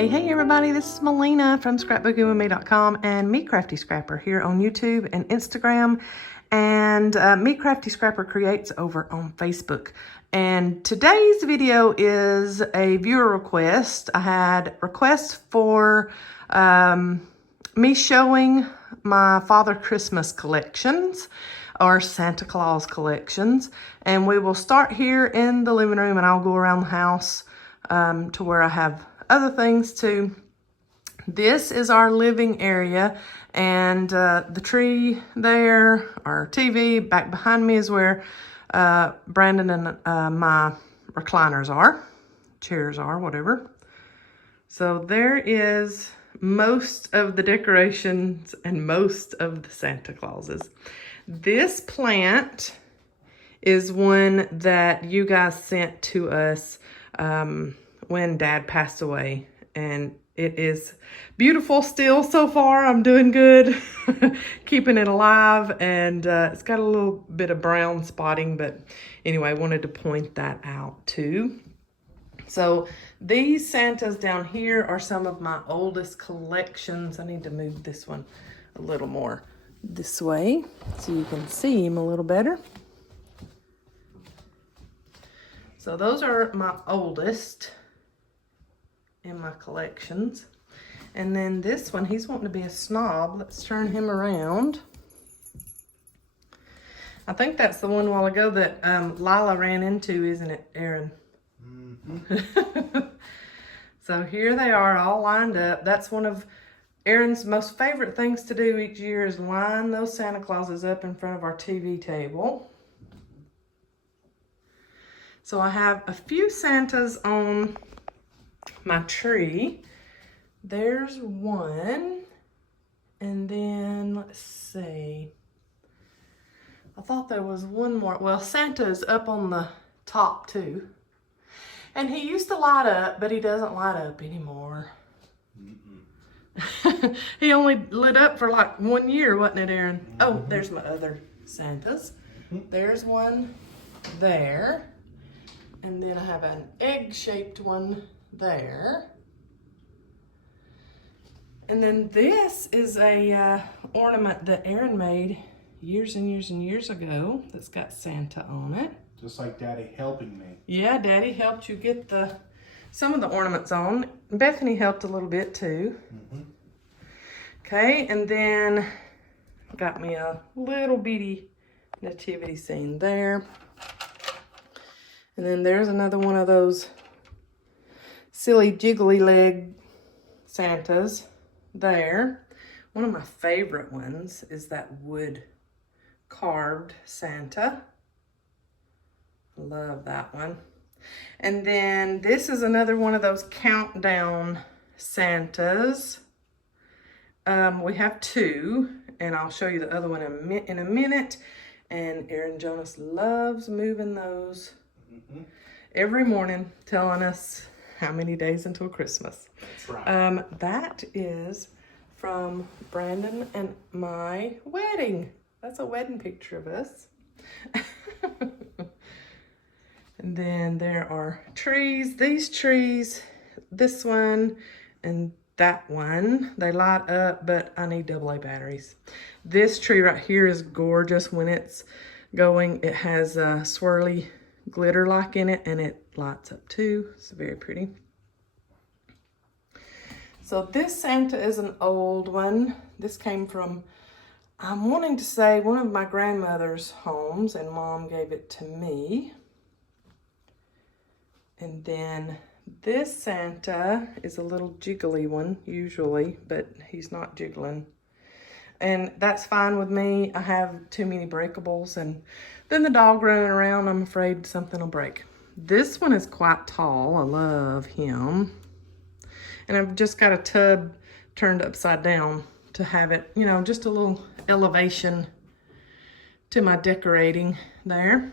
Hey everybody, this is Melina from scrapbookingwithme.com and Me Crafty Scrapper here on YouTube and Instagram, and Me Crafty Scrapper Creates over on Facebook. And today's video is a viewer request. I had requests for me showing my Father Christmas collections or Santa Claus collections, and we will start here in the living room and I'll go around the house to where I have other things too. This is our living area, and the tree there, our TV back behind me is where Brandon and my recliners are, chairs are, whatever. So there is most of the decorations and most of the Santa Clauses. This plant is one that you guys sent to us when Dad passed away, and it is beautiful still so far. I'm doing good keeping it alive, and it's got a little bit of brown spotting, but anyway, I wanted to point that out too. So these Santas down here are some of my oldest collections. I need to move this one a little more this way so you can see him a little better. So those are my oldest in my collections. And then this one, he's wanting to be a snob. Let's turn him around. I think that's the one a while ago that Lila ran into, isn't it, Aaron? Mm-hmm. So here they are all lined up. That's one of Aaron's most favorite things to do each year, is line those Santa Clauses up in front of our TV table. So I have a few Santas on my tree. There's one, and then let's see, I thought there was one more. Well, Santa's up on the top too, and he used to light up, but he doesn't light up anymore. He only lit up for like 1 year, wasn't it, Aaron? Oh, there's my other Santas. There's one there, and then I have an egg-shaped one there. And then this is a ornament that Aaron made years and years and years ago that's got Santa on it. Just like Daddy helping me. Yeah, Daddy helped you get some of the ornaments on. Bethany helped a little bit too. Okay, and then got me a little bitty nativity scene there. And then there's another one of those silly jiggly leg Santas there. One of my favorite ones is that wood carved Santa. Love that one. And then this is another one of those countdown Santas. We have two, and I'll show you the other one in a minute. And Aaron Jonas loves moving those every morning, telling us how many days until Christmas. That's right. That is from Brandon and my wedding. That's a wedding picture of us. And then there are trees. These trees, this one and that one, they light up, but I need AA batteries. This tree right here is gorgeous when it's going. It has a swirly glitter like in it, and it lights up too. It's very pretty. So this Santa is an old one. This came from, I'm wanting to say, one of my grandmother's homes, and Mom gave it to me. And then this Santa is a little jiggly one usually, but he's not jiggling. And that's fine with me. I have too many breakables, and then the dog running around, I'm afraid something will break. This one is quite tall. I love him. And I've just got a tub turned upside down to have it, you know, just a little elevation to my decorating there.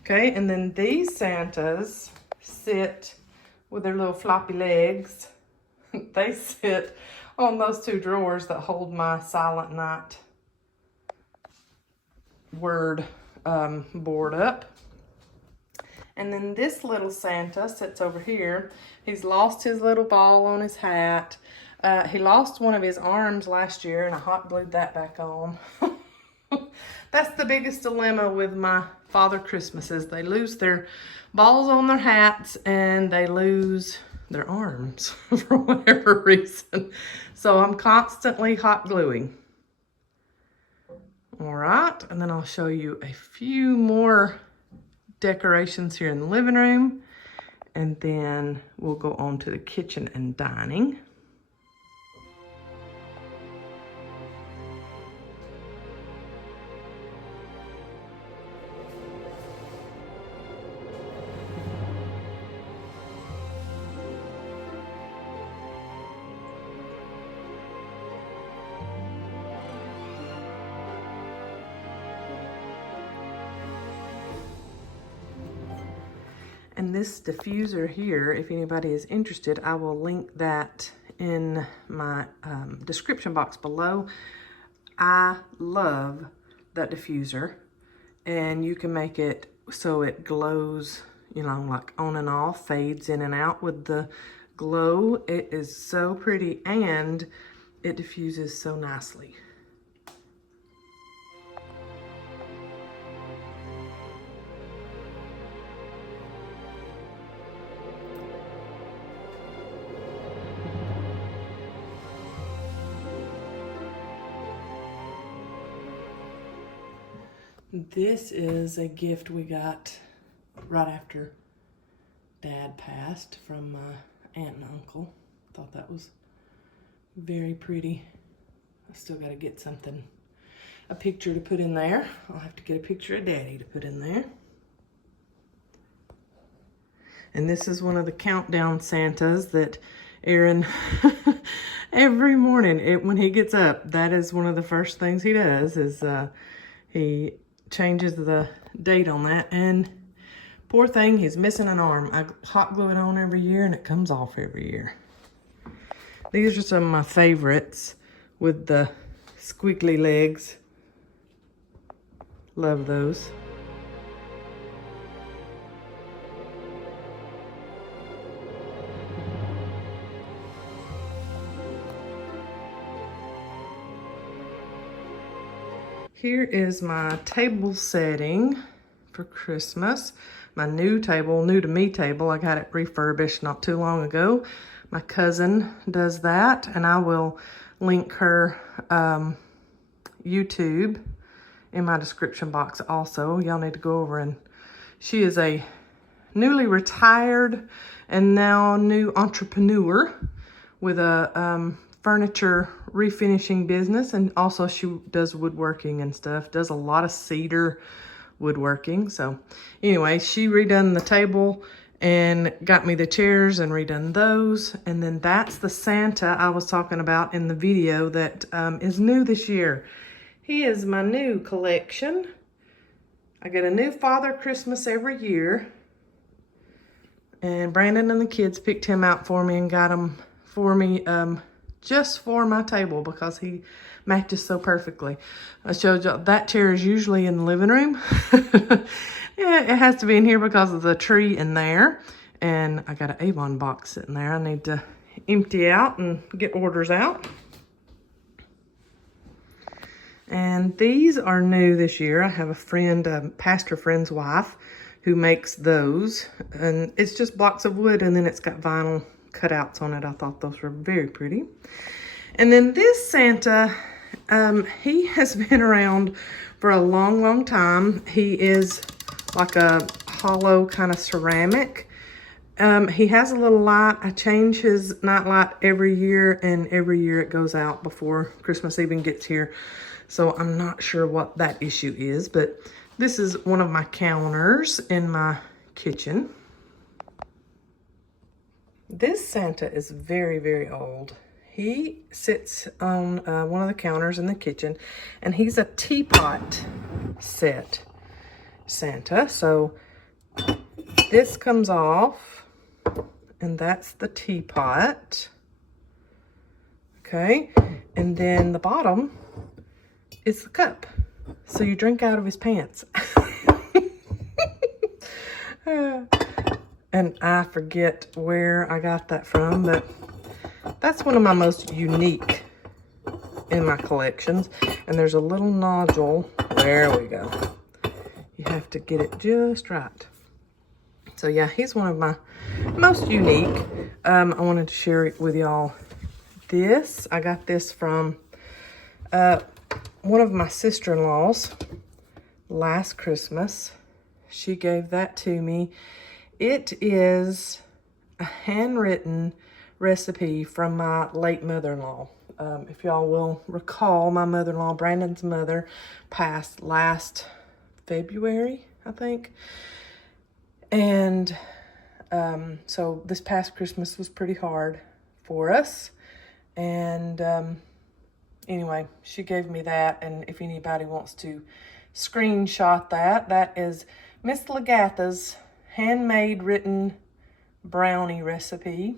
Okay, and then these Santas sit with their little floppy legs. They sit on those two drawers that hold my Silent Night word board up. And then this little Santa sits over here. He's lost his little ball on his hat. He lost one of his arms last year, and I hot glued that back on. That's the biggest dilemma with my Father Christmases. They lose their balls on their hats, and they lose their arms for whatever reason. So I'm constantly hot gluing. All right, and then I'll show you a few more decorations here in the living room, and then we'll go on to the kitchen and dining. And this diffuser here, if anybody is interested, I will link that in my description box below. I love that diffuser, and you can make it so it glows, you know, like on and off, fades in and out with the glow. It is so pretty, and it diffuses so nicely. This is a gift we got right after Dad passed from my aunt and uncle. Thought that was very pretty. I still got to get something, a picture to put in there. I'll have to get a picture of Daddy to put in there. And this is one of the countdown Santas that Aaron, every morning when he gets up, that is one of the first things he does, is he changes the date on that. And poor thing, he's missing an arm. I hot glue it on every year and it comes off every year. These are some of my favorites with the squiggly legs. Love those. Here is my table setting for Christmas. My new table, new to me table. I got it refurbished not too long ago. My cousin does that, and I will link her YouTube in my description box also. Y'all need to go over, and she is a newly retired and now new entrepreneur with a furniture refinishing business, and also she does woodworking and stuff, does a lot of cedar woodworking. So anyway, she redone the table and got me the chairs and redone those. And then that's the Santa I was talking about in the video that is new this year. He is my new collection. I get a new Father Christmas every year, and Brandon and the kids picked him out for me and got him for me just for my table because he matches so perfectly. I showed you that chair is usually in the living room. Yeah, it has to be in here because of the tree in there. And I got an Avon box sitting there I need to empty out and get orders out. And these are new this year. I have a friend, a pastor friend's wife, who makes those. And it's just blocks of wood, and then it's got vinyl cutouts on it. I thought those were very pretty. And then this Santa, he has been around for a long, long time. He is like a hollow kind of ceramic. He has a little light. I change his night light every year, and every year it goes out before Christmas even gets here. So I'm not sure what that issue is, but this is one of my counters in my kitchen. This Santa is very, very old. He sits on one of the counters in the kitchen, and he's a teapot set Santa. So this comes off, and that's the teapot. Okay, and then the bottom is the cup. So you drink out of his pants. And I forget where I got that from, but that's one of my most unique in my collections. And there's a little nodule. There we go. You have to get it just right. So yeah, he's one of my most unique. I wanted to share it with y'all. This, I got this from one of my sister-in-laws last Christmas. She gave that to me. It is a handwritten recipe from my late mother-in-law. If y'all will recall, my mother-in-law, Brandon's mother, passed last February, I think. And so this past Christmas was pretty hard for us. And anyway, she gave me that. And if anybody wants to screenshot that, that is Miss Lagatha's handmade written brownie recipe.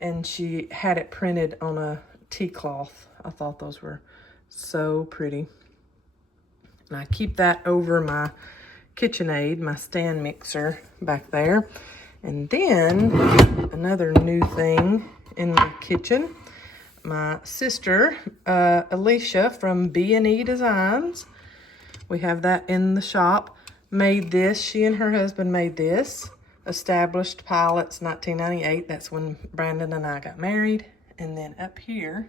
And she had it printed on a tea cloth. I thought those were so pretty. And I keep that over my KitchenAid, my stand mixer back there. And then another new thing in my kitchen, my sister Alicia from B&E Designs, we have that in the shop, made this. She and her husband made this. Established Pilots 1998. That's when Brandon and I got married. And then up here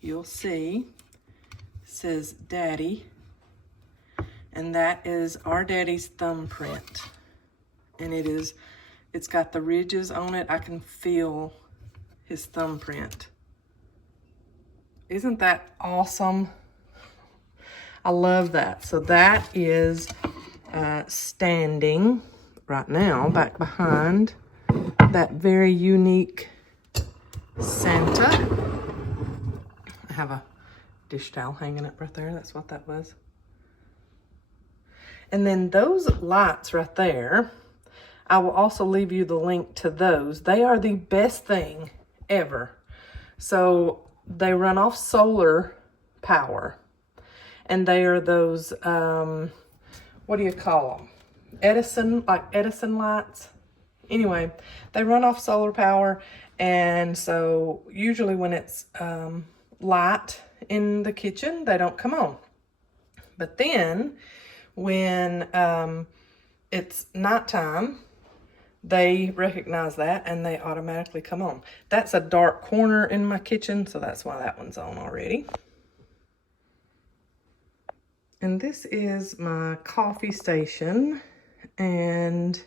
you'll see it says Daddy, and that is our daddy's thumbprint. And it's got the ridges on it. I can feel his thumbprint. Isn't that awesome? I love that. So that is standing right now back behind that very unique Santa. I have a dish towel hanging up right there. That's what that was. And then those lights right there, I will also leave you the link to those. They are the best thing ever. So they run off solar power. And they are those, what do you call them? Edison, like Edison lights. Anyway, they run off solar power. And so usually when it's light in the kitchen, they don't come on. But then when it's nighttime, they recognize that and they automatically come on. That's a dark corner in my kitchen, so that's why that one's on already. And this is my coffee station, and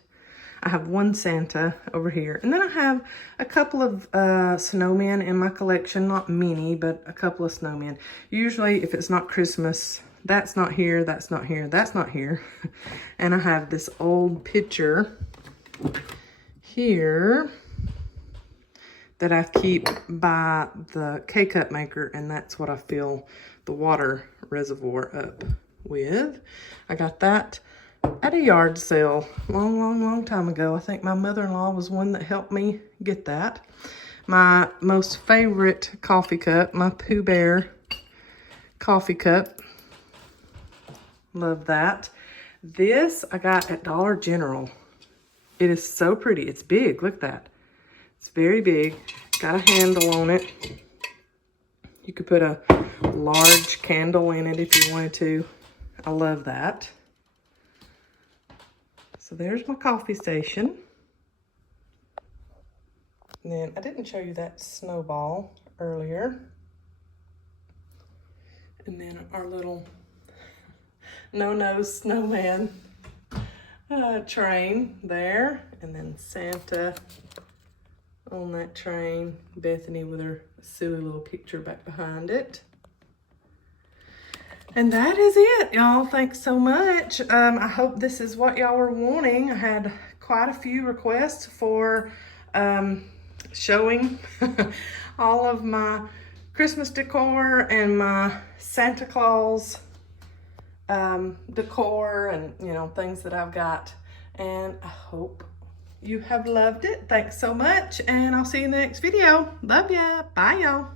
I have one Santa over here. And then I have a couple of snowmen in my collection, not many, but a couple of snowmen. Usually if it's not Christmas, that's not here, that's not here, that's not here. And I have this old picture here that I keep by the K-cup maker, and that's what I fill the water reservoir up with. I got that at a yard sale long time ago. I think my mother-in-law was one that helped me get that. My most favorite coffee cup, my Pooh Bear coffee cup. Love that. This I got at Dollar General. It is so pretty. It's big. Look at that. It's very big. Got a handle on it. You could put a large candle in it if you wanted to. I love that. So there's my coffee station. And then I didn't show you that snowball earlier. And then our little no-nose snowman train there. And then Santa on that train. Bethany with her silly little picture back behind it. And that is it, y'all. Thanks so much. I hope this is what y'all were wanting. I had quite a few requests for showing all of my Christmas decor and my Santa Claus decor and, you know, things that I've got. And I hope you have loved it. Thanks so much, and I'll see you in the next video. Love ya. Bye, y'all.